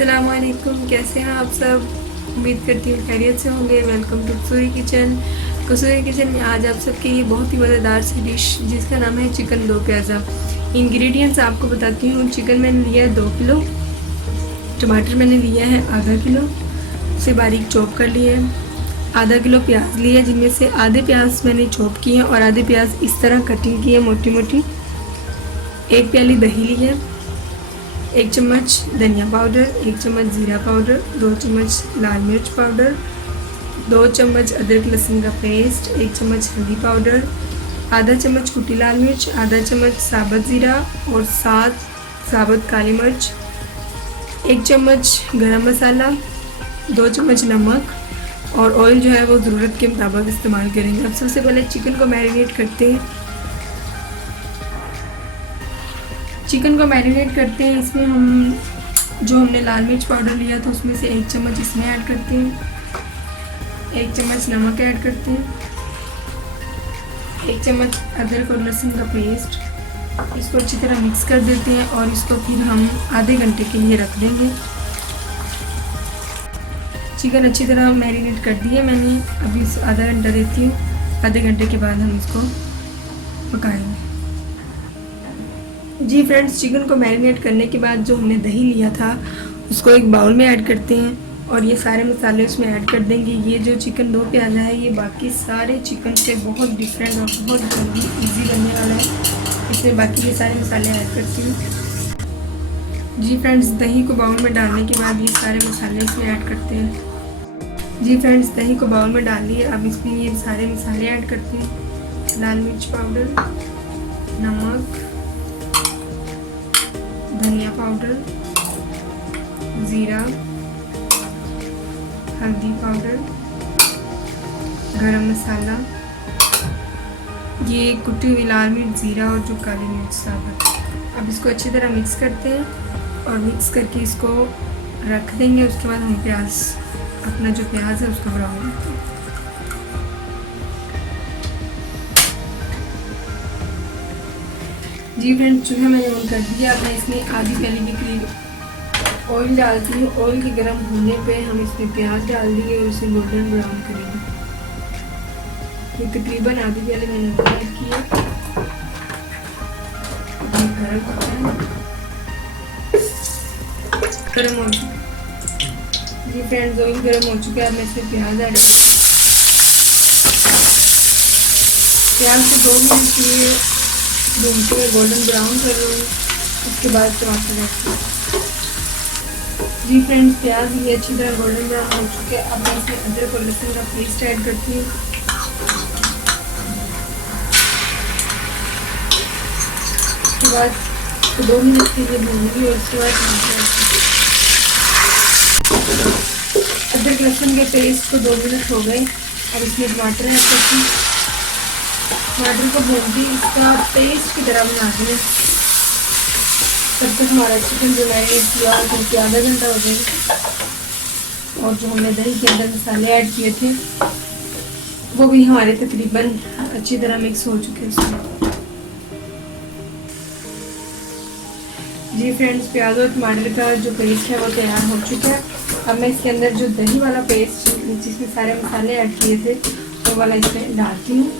अस्सलामुअलैकुम, कैसे हैं आप सब। उम्मीद करती हूँ खैरियत से होंगे। Welcome to Kasuri kitchen. Kasuri kitchen में आज आप सबके लिए बहुत ही मज़ेदार सी डिश जिसका नाम है चिकन दो प्याज़ा। इंग्रेडिएंट्स आपको बताती हूँ। चिकन मैंने लिया है 2 किलो, टमाटर मैंने लिया है आधा किलो, उसे बारीक चॉप कर लिया है। आधा किलो प्याज लिया जिनमें से आधे प्याज मैंने चॉप किए हैं और आधे प्याज इस तरह कटिंग की है मोटी मोटी। 1 प्याली दही ली है, 1 चम्मच धनिया पाउडर, 1 चम्मच ज़ीरा पाउडर, 2 चम्मच लाल मिर्च पाउडर, 2 चम्मच अदरक लहसुन का पेस्ट, 1 चम्मच हल्दी पाउडर, आधा चम्मच कुटी लाल मिर्च, आधा चम्मच साबुत ज़ीरा और 7 साबुत काली मिर्च, 1 चम्मच गरम मसाला, 2 चम्मच नमक और ऑयल जो है वो ज़रूरत के मुताबिक इस्तेमाल करेंगे। अब सबसे पहले चिकन को मैरिनेट करते हैं। इसमें हम जो हमने लाल मिर्च पाउडर लिया था उसमें से 1 चम्मच इसमें ऐड करते हैं, 1 चम्मच नमक ऐड करते हैं, 1 चम्मच अदरक और लहसुन का पेस्ट। इसको अच्छी तरह मिक्स कर देते हैं और इसको फिर हम आधे घंटे के लिए रख देंगे। चिकन अच्छी तरह मैरिनेट कर दिया मैंने, अभी आधा घंटा देती हूँ। आधे घंटे के बाद हम इसको पकाएंगे। जी फ्रेंड्स, चिकन को मैरिनेट करने के बाद जो हमने दही लिया था उसको एक बाउल में ऐड करते हैं और ये सारे मसाले उसमें ऐड कर देंगे। ये जो चिकन दो प्याज़ा है ये बाकी सारे चिकन से बहुत डिफरेंट और बहुत जल्दी इजी बनने वाला है। इसमें बाकी ये सारे मसाले ऐड करती हूँ। जी फ्रेंड्स, दही को बाउल में डालने के बाद ये सारे मसाले इसमें ऐड करते हैं। जी फ्रेंड्स, दही को बाउल में डाल लिए। अब इसमें ये सारे मसाले ऐड करते हैं। लाल मिर्च पाउडर, नमक, धनिया पाउडर, ज़ीरा, हल्दी पाउडर, गरम मसाला, ये कुटी हुई लाल मिर्च, ज़ीरा और जो काली मिर्च साबुत। अब इसको अच्छी तरह मिक्स करते हैं और मिक्स करके इसको रख देंगे। उसके बाद हम अपना जो प्याज है उसका ब्राउन करते हैं। जी फ्रेंड्स, चूल्हा मैंने ऑन कर दिया। अब मैं इसमें आधी प्याली के करीब ऑयल डालती हूँ। ऑयल के गर्म होने पे हम इसमें प्याज डाल देंगे और इसे गोल्डन ब्राउन करेंगे। ये तकरीबन आधी प्याली मैंने ऐड की है। गर्म हो चुका। जी फ्रेंड्स, ऑयल गर्म हो चुका है। अब मैं इसमें प्याज ऐड करती हूँ। प्याज को 2 मिनट के लिए भूनते हुए गोल्डन ब्राउन कर रही हूँ। उसके बाद टमाटर ऐड करती हूँ। जी फ्रेंड्स, प्याज ये अच्छी तरह गोल्डन ब्राउन हो चुके हैं। अब मैं इसमें अदरक और लहसुन का पेस्ट ऐड करती हूँ। उसके बाद 2 मिनट के लिए भूनूंगी और उसके बाद अदरक लहसुन के पेस्ट को 2 मिनट हो गए। अब इसमें टमाटर ऐड करती हूँ। टमाटर को भूनती इसका पेस्ट की तरह बना दें। तब तक हमारा चिकन जो मैरिनेट किया क्योंकि आधा घंटा हो जाएगा। और जो हमने दही के अंदर मसाले ऐड किए थे वो भी हमारे तकरीबन अच्छी तरह मिक्स हो चुके हैं। जी फ्रेंड्स, प्याज और टमाटर का जो पेस्ट है वो तैयार हो चुका है। अब मैं इसके अंदर जो दही वाला पेस्ट जिसमें सारे मसाले ऐड किए थे वो वाला इसमें डालती हूँ।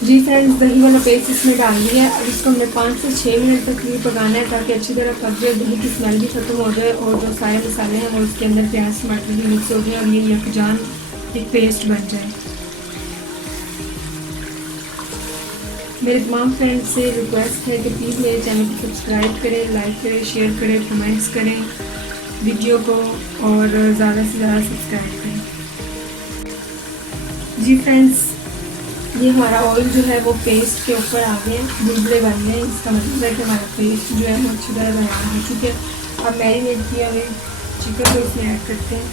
जी फ्रेंड्स, दही वाला पेस्ट इसमें डाल दिया है। अब इसको हमने 5 से 6 मिनट तक लिए पकाना है ताकि अच्छी तरह पक जाए, दही की स्मेल भी खत्म हो जाए और जो सारे मसाले हैं वो इसके अंदर प्याज टमाटर भी मिक्स हो जाए और ये यकजान एक पेस्ट बन जाए। मेरे तमाम फ्रेंड्स से रिक्वेस्ट है कि प्लीज़ मेरे चैनल को सब्सक्राइब करें, लाइक करें, शेयर करें, कमेंट्स करें वीडियो को और ज़्यादा से ज़्यादा सब्सक्राइब करें। जी फ्रेंड्स, ये हमारा ऑयल जो है वो पेस्ट के ऊपर आ गया है, बुलबुले बन गए। इसका मतलब है कि हमारा पेस्ट जो है वो अच्छी तरह तैयार हो चुके हैं। अब मैरिनेट किया हुए चिकन को इसमें ऐड करते हैं।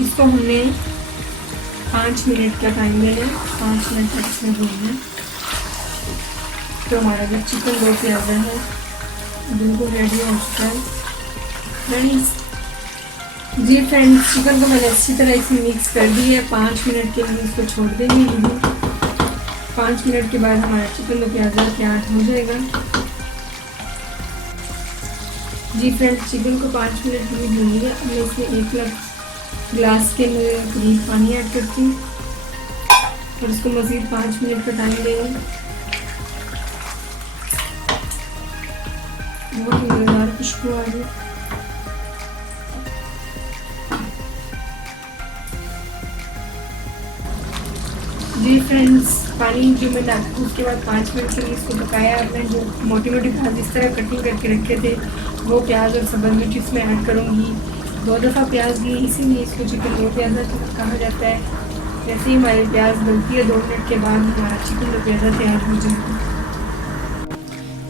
इसको हमने 5 मिनट का टाइम देना है। 5 मिनट तक इसमें भूनना है। तो हमारा जो चिकन दो प्याज़ा है बिल्कुल रेडी हो चुका है। फ्रेंड्स, जी फ्रेंड्स, चिकन को मैंने अच्छी तरह इसमें मिक्स कर दी है। 5 मिनट के लिए इसको छोड़ देंगे यहीं। 5 मिनट के बाद हमारा चिकन दो प्याज़ा तैयार हो जाएगा। जी फ्रेंड्स, चिकन को 5 मिनट के लिए भून लिया। अब मैं इसमें 1 गिलास के करीब पानी ऐड करती हूँ और इसको मज़ीद 5 मिनट का टाइम देंगे। बहुत ही मज़ेदार खुशबू आ रही है। जी फ्रेंड्स, पानी जो मैंने उसके बाद 5 मिनट के लिए इसको पकाया। अब मैं जो मोटी मोटी प्याज इस तरह कटिंग करके रखे थे वो प्याज और सब्ज़ मिर्च इसमें ऐड करूँगी। 2 दफ़ा प्याज दी, इसीलिए इसको चिकन दो प्याज़ा कहा जाता है। जैसे ही हमारी प्याज गलती है 2 मिनट के बाद हमारा चिकन दो प्याज़ा तैयार हो जाएगा।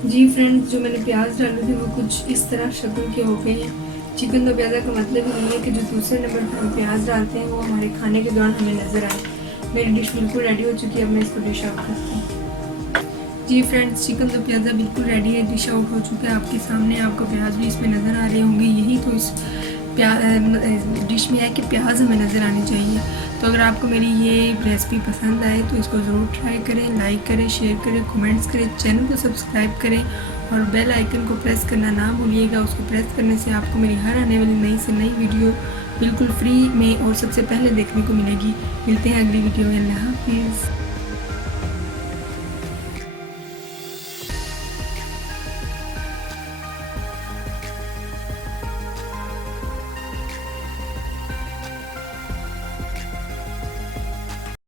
जी फ्रेंड्स, जो मैंने प्याज डाले थे वो कुछ इस तरह शक्ल के हो गए हैं। चिकन दो प्याज़ा का मतलब ये है कि जो दूसरे नंबर पर हम प्याज डालते हैं वो हमारे खाने के दौरान हमें नज़र आए। मेरी डिश बिल्कुल रेडी हो चुकी है। अब मैं इसको डिश आउट करती हूँ। जी फ्रेंड्स, चिकन दो प्याज़ा बिल्कुल रेडी है, डिश आउट हो चुका है आपके सामने। आपको प्याज भी इसमें नज़र आ रहे होंगे। यही तो इस डिश में है कि प्याज हमें नज़र आनी चाहिए। तो अगर आपको मेरी ये रेसिपी पसंद आए तो इसको ज़रूर ट्राई करें, लाइक करें, शेयर करें, कमेंट्स करें, चैनल को सब्सक्राइब करें और बेल आइकन को प्रेस करना ना भूलिएगा। उसको प्रेस करने से आपको मेरी हर आने वाली नई से नई वीडियो बिल्कुल फ्री में और सबसे पहले देखने को मिलेगी। मिलते हैं अगली वीडियो में। अल्लाह हाफिज़।